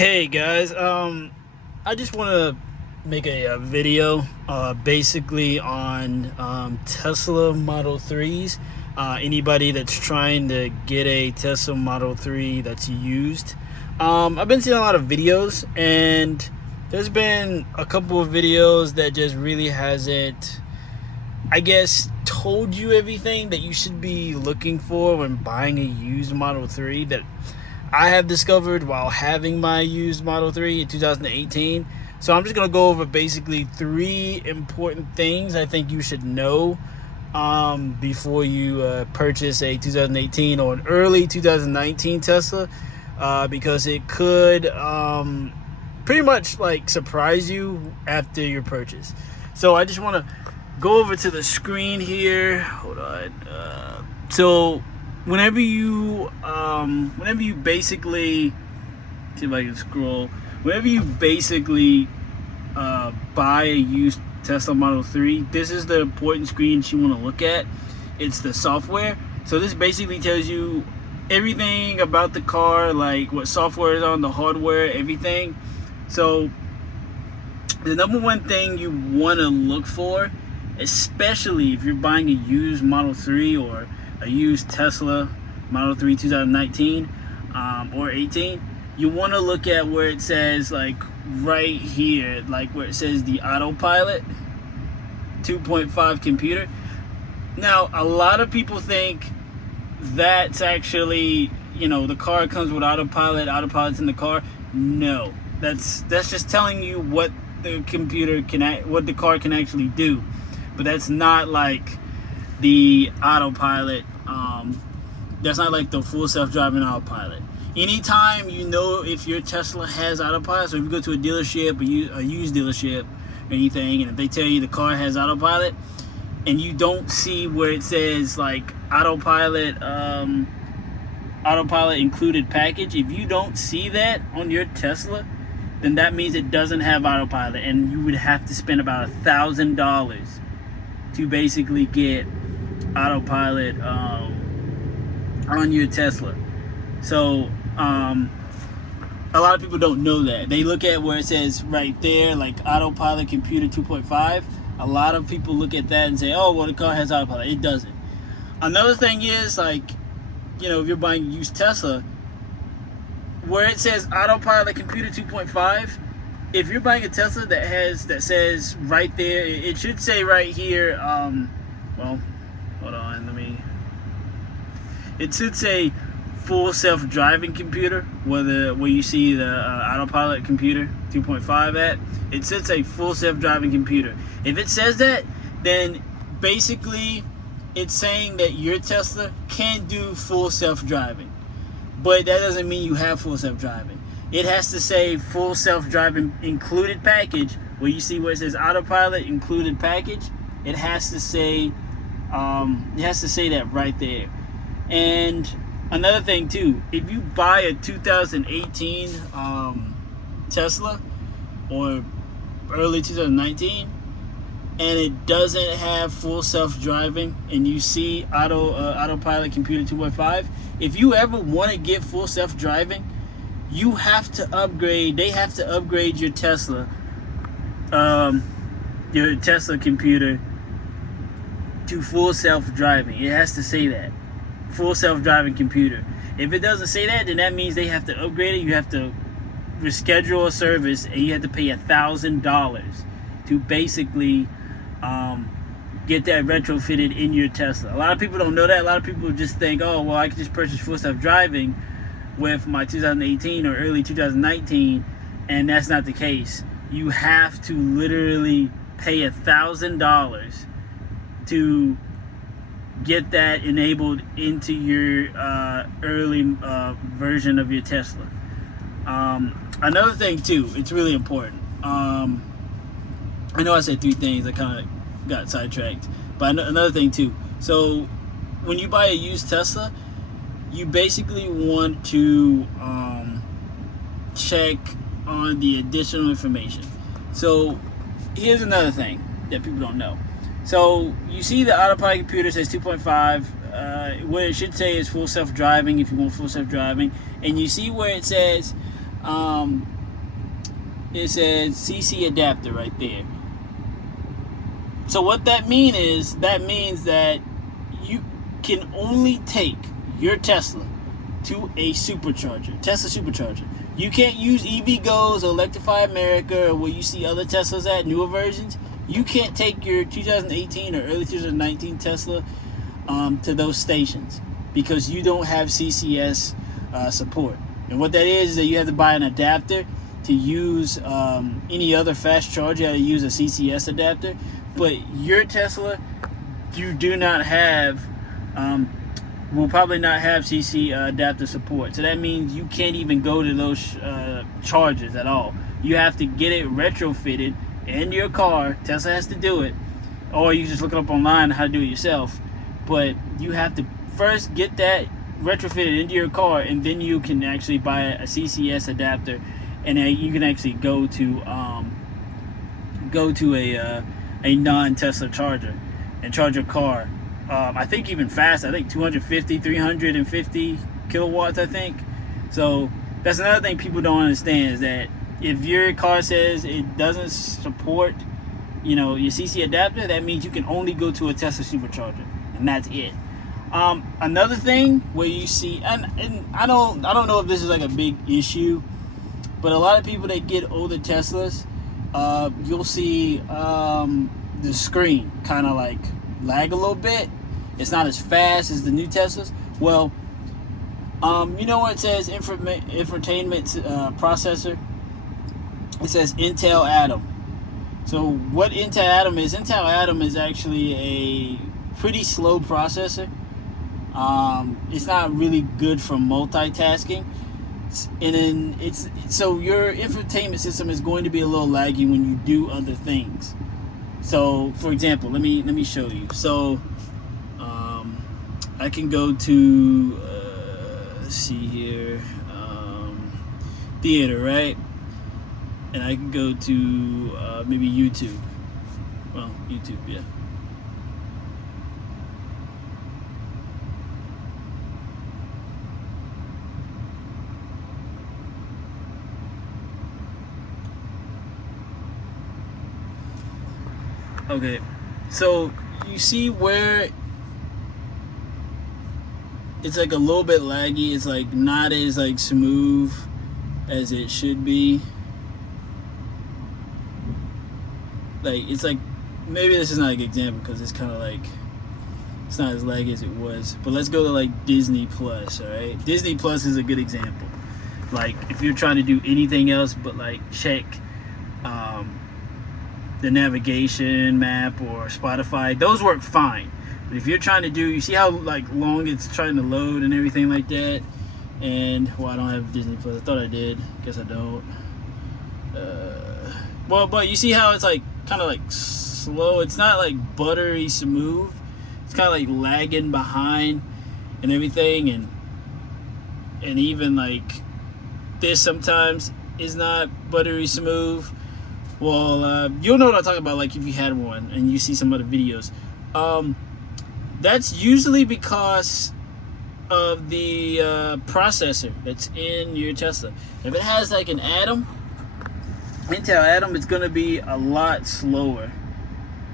Hey guys, I just want to make a video basically on Tesla Model 3s. Anybody that's trying to get a Tesla Model 3 that's used. I've been seeing a lot of videos, and there's been a couple of videos that just really hasn't, I guess, told you everything that you should be looking for when buying a used Model 3 that I have discovered while having my used Model 3 in 2018. So I'm just going to go over basically three important things I think you should know before you purchase a 2018 or an early 2019 Tesla, because it could pretty much like surprise you after your purchase. So I just want to go over to the screen here. Hold on. So whenever you basically, see if I can scroll, whenever you basically buy a used Tesla Model 3, this is the important screen you want to look at. It's the software. So this basically tells you everything about the car, like what software is on the hardware, everything. So the number one thing you want to look for, especially if you're buying a used Model 3 or a used Tesla Model 3 2019 or 18, you want to look at where it says, like right here, like where it says the autopilot 2.5 computer. Now, a lot of people think that's actually, the car comes with autopilot's in the car. No, that's just telling you what the car can actually do, but that's not like the autopilot. That's not like the full self-driving autopilot. Anytime if your Tesla has autopilot, so if you go to a dealership, a used dealership, or anything, and if they tell you the car has autopilot, and you don't see where it says like autopilot included package, if you don't see that on your Tesla, then that means it doesn't have autopilot, and you would have to spend about $1,000 to basically get autopilot on your Tesla. So a lot of people don't know that. They look at where it says right there, like autopilot computer 2.5. A lot of people look at that and say, oh, well, the car has autopilot. It doesn't. Another thing is, like, if you're buying a used Tesla, where it says autopilot computer 2.5, if you're buying a Tesla that says right there, it should say right here, well, hold on, it should say full self-driving computer, where you see the autopilot computer 2.5 at. It should say full self-driving computer. If it says that, then basically it's saying that your Tesla can do full self-driving, but that doesn't mean you have full self-driving. It has to say full self-driving included package. Where you see where it says autopilot included package, it has to say that right there. And another thing too, if you buy a 2018 Tesla or early 2019 and it doesn't have full self-driving, and you see autopilot computer 2.5, if you ever want to get full self-driving, you have to upgrade. They have to upgrade your Tesla computer to full self-driving. It has to say that full self-driving computer. If it doesn't say that, then that means they have to upgrade it. You have to reschedule a service, and you have to pay $1,000 to basically get that retrofitted in your Tesla. A lot of people don't know that. A lot of people just think, oh, well, I can just purchase full self-driving with my 2018 or early 2019, and that's not the case. You have to literally pay $1,000 to get that enabled into your early version of your Tesla. Another thing too, it's really important. I know I said three things, I kind of got sidetracked, but another thing too. So when you buy a used Tesla, you basically want to check on the additional information. So here's another thing that people don't know. So you see the autopilot computer says 2.5. What it should say is full self-driving if you want full self-driving. And you see where it says it says CC adapter right there. So what that means that you can only take your Tesla to a supercharger, Tesla supercharger. You can't use EVgo's or Electrify America or where you see other Teslas at, newer versions. You can't take your 2018 or early 2019 Tesla to those stations because you don't have CCS support. And what that is that you have to buy an adapter to use any other fast charger that use a CCS adapter. But your Tesla, you do not have, will probably not have CC adapter support. So that means you can't even go to those chargers at all. You have to get it retrofitted in your car. Tesla has to do it. Or you just look it up online how to do it yourself. But you have to first get that retrofitted into your car, and then you can actually buy a CCS adapter, and then you can actually go to a non-Tesla charger and charge your car. I think even fast. I think 350 kilowatts, I think. So that's another thing people don't understand, is that if your car says it doesn't support, your CC adapter, that means you can only go to a Tesla supercharger, and that's it. Another thing where you see, and I don't know if this is like a big issue, but a lot of people that get older Teslas, you'll see the screen kind of like lag a little bit. It's not as fast as the new Teslas. Well, you know what it says? Infotainment processor. It says Intel Atom. So what Intel Atom is actually a pretty slow processor. It's not really good for multitasking, and then so your infotainment system is going to be a little laggy when you do other things. So, for example, let me show you. So, I can go to let's see here, theater, right? And I can go to maybe YouTube. Well, YouTube, yeah. Okay, so you see where it's like a little bit laggy. It's like not as like smooth as it should be. Like it's like, maybe this is not a good example because it's kind of like it's not as laggy as it was. But let's go to like Disney Plus. All right, Disney Plus is a good example. Like if you're trying to do anything else but like check the navigation map or Spotify, those work fine. But if you're trying to do, you see how like long it's trying to load and everything like that. And well, I don't have Disney Plus. I thought I did. Guess I don't. Well, but you see how it's like kind of like slow. It's not like buttery smooth. It's kind of like lagging behind and everything, and even like this sometimes is not buttery smooth. Well, you'll know what I'm talking about, like if you had one and you see some other videos. That's usually because of the processor that's in your Tesla. If it has like an Atom, Intel Atom, it's going to be a lot slower.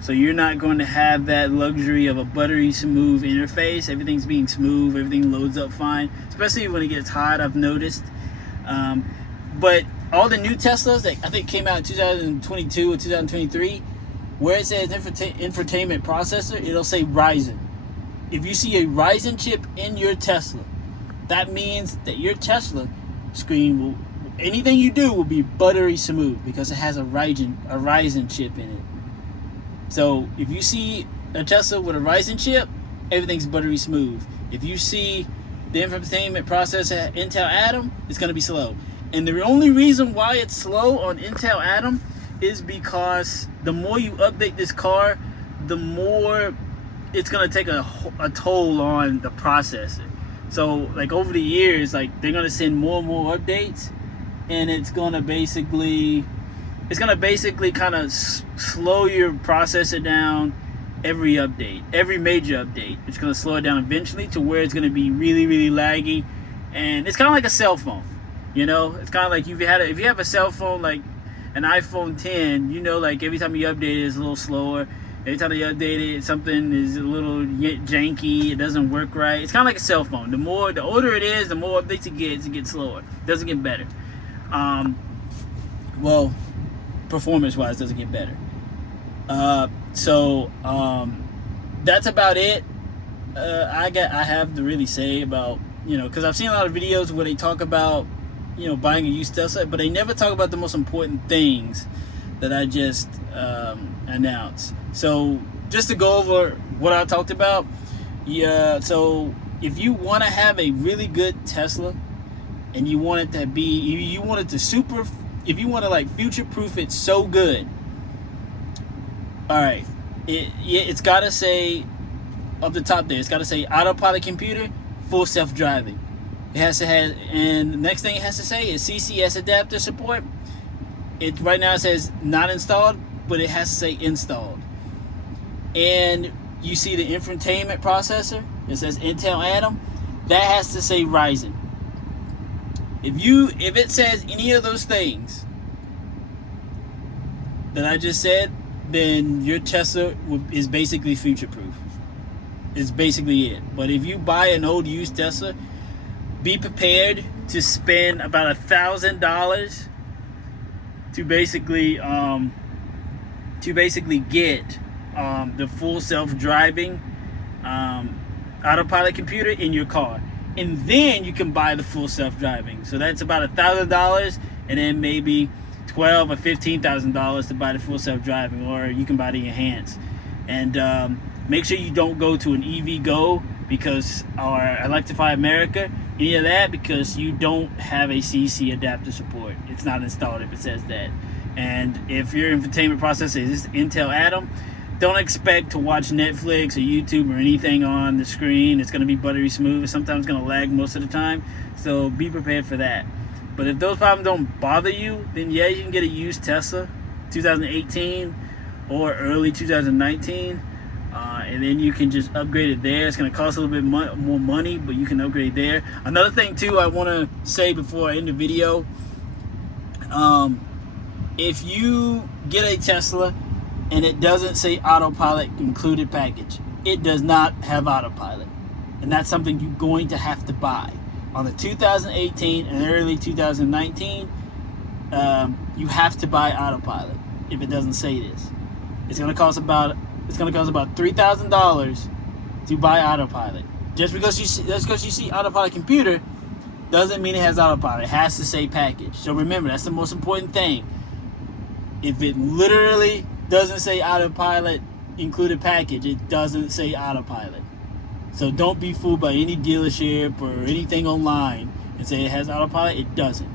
So you're not going to have that luxury of a buttery smooth interface. Everything's being smooth, everything loads up fine, especially when it gets hot, I've noticed. But all the new Teslas that I think came out in 2022 or 2023, where it says infotainment processor, it'll say Ryzen. If you see a Ryzen chip in your Tesla, that means that your Tesla screen will, anything you do will be buttery smooth because it has a Ryzen chip in it. So if you see a Tesla with a Ryzen chip, everything's buttery smooth. If you see the infotainment processor Intel Atom, it's going to be slow. And the only reason why it's slow on Intel Atom is because the more you update this car, the more it's going to take a toll on the processor. So like over the years, like they're going to send more and more updates, and it's going to basically kind of slow your processor down every update, every major update. It's going to slow it down eventually to where it's going to be really, really laggy. And it's kind of like a cell phone. You know, it's kind of like if you have a cell phone like an iPhone 10, you know, like every time you update it, it's a little slower. Every time you update it, something is a little janky. It doesn't work right. It's kind of like a cell phone. The older it is, the more updates it gets slower. It doesn't get better. Well, performance-wise, doesn't get better. So that's about it. I have to really say about, you know, because I've seen a lot of videos where they talk about, you know, buying a used Tesla, but they never talk about the most important things that I just announced. So just to go over what I talked about, so if you want to have a really good Tesla and you want it to be, you want it to if you want to like future-proof it so good, all right, it's got to say up the top there, it's got to say autopilot computer, full self-driving. It has to have, and the next thing it has to say is CCS adapter support. It right now it says not installed, but it has to say installed. And you see the infotainment processor, it says Intel Atom, that has to say Ryzen. If it says any of those things that I just said, then your Tesla is basically future-proof. It's basically it. But if you buy an old used Tesla, be prepared to spend about $1,000 to basically get the full self-driving autopilot computer in your car, and then you can buy the full self-driving. So that's about $1,000, and then maybe $12,000 or $15,000 to buy the full self-driving, or you can buy the enhanced. And make sure you don't go to an EVgo or Electrify America, any of that, because you don't have a CC adapter support. It's not installed if it says that. And if your infotainment processor is Intel Atom, don't expect to watch Netflix or YouTube or anything on the screen. It's going to be buttery smooth. It's sometimes going to lag most of the time. So be prepared for that. But if those problems don't bother you, then yeah, you can get a used Tesla 2018 or early 2019. And then you can just upgrade it there. It's going to cost a little bit more money, but you can upgrade there. Another thing too I want to say before I end the video, if you get a Tesla and it doesn't say autopilot included package, it does not have autopilot, and that's something you're going to have to buy. On the 2018 and early 2019, you have to buy autopilot if it doesn't say this. It's going to cost about $3,000 to buy autopilot. Just because you see autopilot computer doesn't mean it has autopilot. It has to say package. So remember, that's the most important thing. If it literally doesn't say autopilot included package, it doesn't say autopilot. So don't be fooled by any dealership or anything online and say it has autopilot. It doesn't.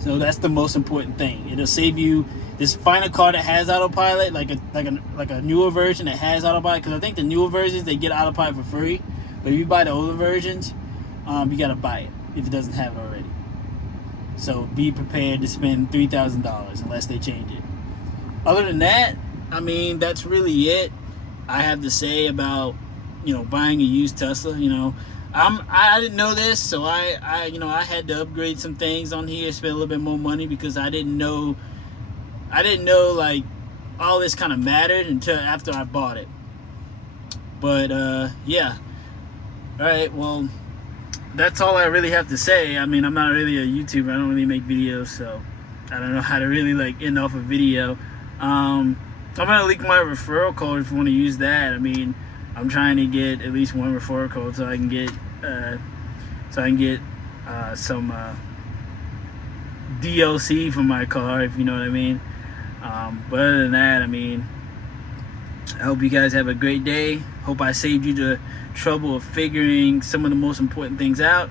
So that's the most important thing. It'll save you. Just find a car that has autopilot, like a newer version that has autopilot. Because I think the newer versions, they get autopilot for free. But if you buy the older versions, you gotta buy it if it doesn't have it already. So be prepared to spend $3,000 unless they change it. Other than that, I mean, that's really it I have to say about, you know, buying a used Tesla. You know, I didn't know this, so I had to upgrade some things on here, spend a little bit more money, because I didn't know like all this kind of mattered until after I bought it. But yeah. All right, well, that's all I really have to say. I mean, I'm not really a YouTuber. I don't really make videos, so I don't know how to really like end off a video. I'm gonna link my referral code if you want to use that. I mean, I'm trying to get at least one referral code so I can get some DLC for my car, if you know what I mean. But other than that, I mean, I hope you guys have a great day. Hope I saved you the trouble of figuring some of the most important things out.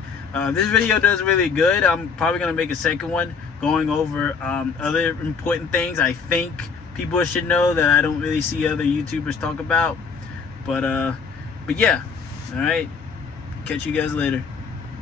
This video does really good. I'm probably going to make a second one going over other important things I think people should know that I don't really see other YouTubers talk about. But yeah. All right. Catch you guys later.